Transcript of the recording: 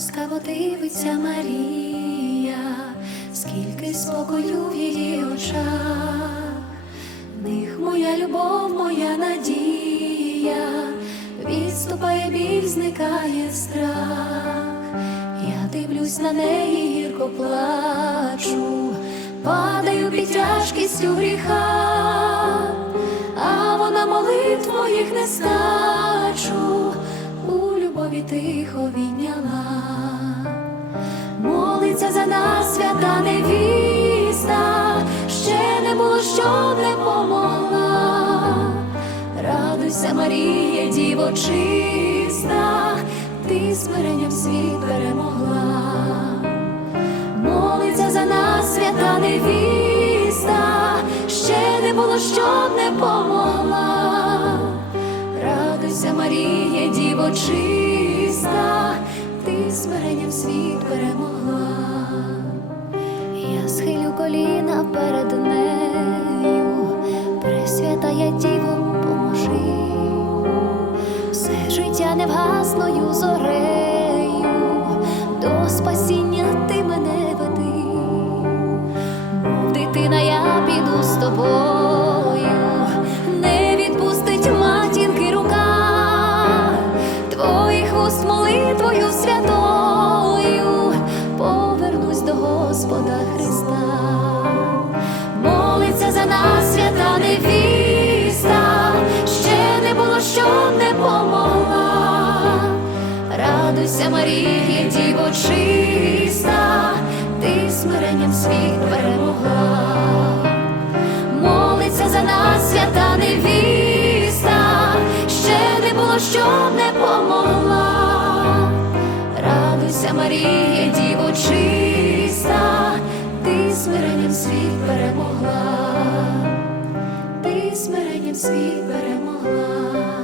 Ласкаво дивиться Марія, скільки спокою в її очах, них моя любов, моя надія, відступає біль, зникає страх. Я дивлюсь на неї, гірко плачу, падаю під тяжкістю гріха, а вона молитв моїх не стачу, тихо відняла, молиться за нас свята невіста, ще не було, щоб не помогла. Радуйся, Марія, діво чиста, ти смиренням світ перемогла. Молиться за нас, свята невіста, ще не було, щоб не помогла. Радуйся, Марія, діво чиста, смиренням світ перемогла. Я схилю коліна перед нею, Пресвятая Діво, поможи, все життя невгасною зорею, Господа Христа. Молиться за нас, свята невіста, ще не було, щоб не помогла. Радуйся, Марія, діво чиста, демонів світ перемогла.